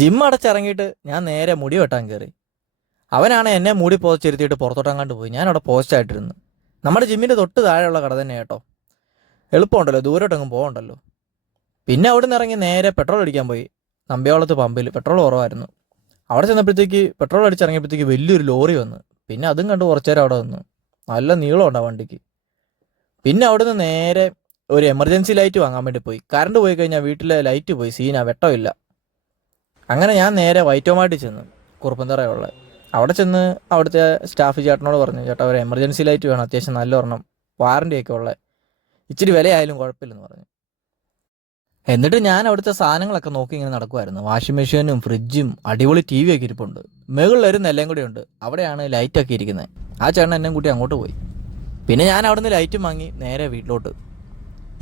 Gym അടച്ചിറങ്ങിയിട്ട് ഞാൻ നേരെ മുടി വെട്ടാൻ കയറി അവനാണ് എന്നെ മൂടി പോച്ചിരുത്തിയിട്ട് പുറത്തോട്ടങ്ങാണ്ട് പോയി. ഞാൻ അവിടെ പോസ്റ്റ് പോസ്റ്റായിട്ടിരുന്നു നമ്മുടെ ജിമ്മിന്റെ തൊട്ട് താഴെയുള്ള കട തന്നെ കേട്ടോ. എളുപ്പമുണ്ടല്ലോ ദൂരോട്ടെങ്ങും പോകണ്ടല്ലോ പിന്നെ അവിടെ നിന്ന് ഇറങ്ങി നേരെ പെട്രോൾ അടിക്കാൻ പോയി. നമ്പ്യാവളത്ത് പമ്പിൽ പെട്രോൾ കുറവായിരുന്നു. അവിടെ ചെന്നപ്പോഴത്തേക്ക് പെട്രോൾ അടിച്ചിറങ്ങിയപ്പോഴത്തേക്ക് വലിയൊരു ലോറി വന്നു. പിന്നെ അതും കണ്ട് കുറച്ചു നേരം അവിടെ വന്നു നല്ല നീളമുണ്ട് ആ വണ്ടിക്ക്. പിന്നെ അവിടുന്ന് നേരെ ഒരു എമർജൻസി ലൈറ്റ് വാങ്ങാൻ വേണ്ടി പോയി. കറണ്ട് പോയി കഴിഞ്ഞാൽ വീട്ടിലെ ലൈറ്റ് പോയി. സീനാ വെട്ടമില്ല. അങ്ങനെ ഞാൻ നേരെ വൈറ്റോമായിട്ട് ചെന്നു കുറുപ്പന്തറയുള്ള. അവിടെ ചെന്ന് അവിടുത്തെ സ്റ്റാഫ് ചേട്ടനോട് പറഞ്ഞു ചേട്ടാ ഒരു എമർജൻസി ലൈറ്റ് വേണം അത്യാവശ്യം നല്ല ഒരെണ്ണം വാറണ്ടി ഒക്കെ ഉള്ളത് ഇച്ചിരി വിലയായാലും കുഴപ്പമില്ലെന്ന് പറഞ്ഞു. എന്നിട്ട് ഞാൻ അവിടുത്തെ സാധനങ്ങളൊക്കെ നോക്കി ഇങ്ങനെ നടക്കുമായിരുന്നു വാഷിംഗ് മെഷീനും ഫ്രിഡ്ജും അടിപൊളി ടി വി ഒക്കെ ഇരിപ്പുണ്ട്. മുകളിലൊരു നിലയും കൂടി ഉണ്ട്. അവിടെയാണ് ലൈറ്റൊക്കെ ഇരിക്കുന്നത് ആ ചേട്ടൻ എന്നെ കൂട്ടി അങ്ങോട്ട് പോയി. പിന്നെ ഞാൻ അവിടുന്ന് ലൈറ്റ് വാങ്ങി നേരെ വീട്ടിലോട്ട്.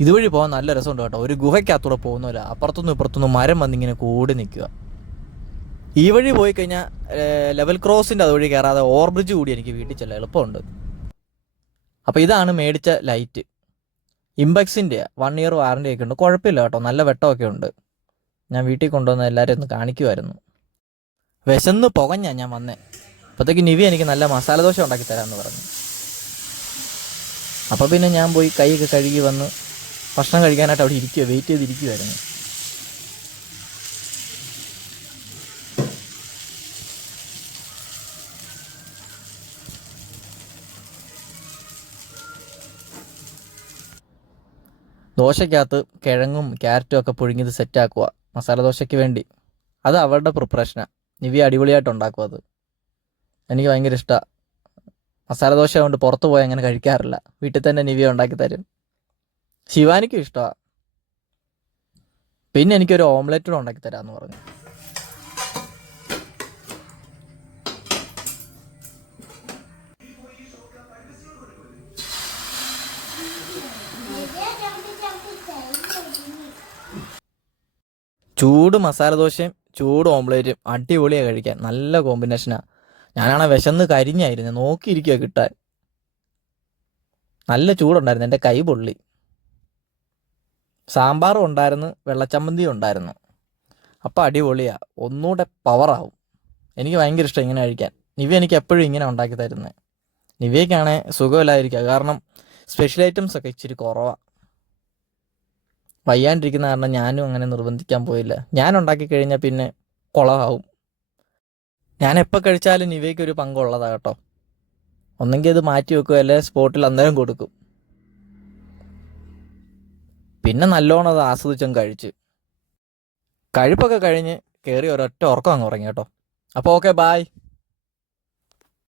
ഇതുവഴി പോകാൻ നല്ല രസമുണ്ട് കേട്ടോ. ഒരു ഗുഹയ്ക്കകത്തൂടെ പോകുന്നില്ല അപ്പുറത്തുനിന്നും ഇപ്പുറത്തുനിന്നും മരം വന്നിങ്ങനെ കൂടി നിൽക്കുക. ഈ വഴി പോയി കഴിഞ്ഞാൽ ലെവൽ ക്രോസിന്റെ അതുവഴി കയറാതെ ഓവർ ബ്രിഡ്ജ് കൂടി എനിക്ക് വീട്ടിൽ ചെല്ലാം എളുപ്പമുണ്ട്. അപ്പോൾ ഇതാണ് മേടിച്ച ലൈറ്റ്. ഇമ്പക്സിന്റെ വൺ ഇയർ വാറണ്ടി ഒക്കെ ഉണ്ട്. കുഴപ്പമില്ല കേട്ടോ. നല്ല വെട്ടമൊക്കെ ഉണ്ട്. ഞാൻ വീട്ടിൽ കൊണ്ടുവന്ന് എല്ലാവരും ഒന്ന് കാണിക്കുമായിരുന്നു വിശന്ന് പുകഞ്ഞാ ഞാൻ വന്നേ. അപ്പോഴത്തേക്ക് നിവി എനിക്ക് നല്ല മസാല ദോശ ഉണ്ടാക്കി തരാമെന്ന് പറഞ്ഞു. അപ്പോൾ പിന്നെ ഞാൻ പോയി കൈയൊക്കെ കഴുകി വന്ന് ഭക്ഷണം കഴിക്കാനായിട്ട് അവിടെ ഇരിക്കുക വെയിറ്റ് ചെയ്തിരിക്കുമായിരുന്നു ദോശക്കകത്ത് കിഴങ്ങും ക്യാരറ്റും ഒക്കെ പുഴുങ്ങിയത് സെറ്റാക്കുക മസാല ദോശയ്ക്ക് വേണ്ടി. അത് അവരുടെ പ്രിപ്പറേഷനാണ് നിവി അടിപൊളിയായിട്ട് ഉണ്ടാക്കും അത്. എനിക്ക് ഭയങ്കര ഇഷ്ടമാണ് മസാല ദോശ കൊണ്ട് പുറത്ത് പോയി അങ്ങനെ കഴിക്കാറില്ല. വീട്ടിൽ തന്നെ നിവിയ ഉണ്ടാക്കി തരും. ശിവാനിക്കും ഇഷ്ടമാണ് പിന്നെ എനിക്കൊരു ഓംലെറ്റ് ഉണ്ടാക്കി തരാമെന്ന് പറഞ്ഞു. ചൂട് മസാല ദോശയും ചൂട് ഓംലേറ്റും അടിപൊളിയാണ് കഴിക്കാൻ. നല്ല കോമ്പിനേഷനാണ് ഞാനാണെ വിശന്ന് കരിഞ്ഞായിരുന്നു. നോക്കിയിരിക്കുക കിട്ടാൻ. നല്ല ചൂടുണ്ടായിരുന്നു. എന്റെ കൈ പൊള്ളി. സാമ്പാറും ഉണ്ടായിരുന്നു. വെള്ളച്ചമ്മന്തിയും ഉണ്ടായിരുന്നു. അപ്പം അടിപൊളിയാ. ഒന്നുകൂടെ പവറാവും എനിക്ക് ഭയങ്കര ഇഷ്ടം ഇങ്ങനെ കഴിക്കാൻ. നിവ്യ എനിക്ക് എപ്പോഴും ഇങ്ങനെ ഉണ്ടാക്കി തരുന്നത് നിവ്യക്കാണെ സുഖമില്ലായിരിക്കുക കാരണം സ്പെഷ്യൽ ഐറ്റംസ് ഒക്കെ ഇച്ചിരി കുറവാണ് വയ്യാണ്ടിരിക്കുന്ന കാരണം ഞാനും അങ്ങനെ നിർബന്ധിക്കാൻ പോയില്ല. ഞാൻ ഉണ്ടാക്കി കഴിഞ്ഞാൽ പിന്നെ കുളമാവും ഞാൻ എപ്പോൾ കഴിച്ചാലും നിവയ്ക്ക് ഒരു പങ്കുള്ളതാണ് കേട്ടോ. ഒന്നെങ്കിൽ അത് മാറ്റി വെക്കും അല്ലെങ്കിൽ സ്പോട്ടിൽ അന്നേരം കൊടുക്കും. പിന്നെ നല്ലോണം അത് ആസ്വദിച്ചും കഴിച്ച്. കഴിപ്പൊക്കെ കഴിഞ്ഞ് കയറി ഒരൊറ്റ ഉറക്കം അങ്ങ് ഉറങ്ങി കേട്ടോ. അപ്പോൾ ഓക്കെ ബായ്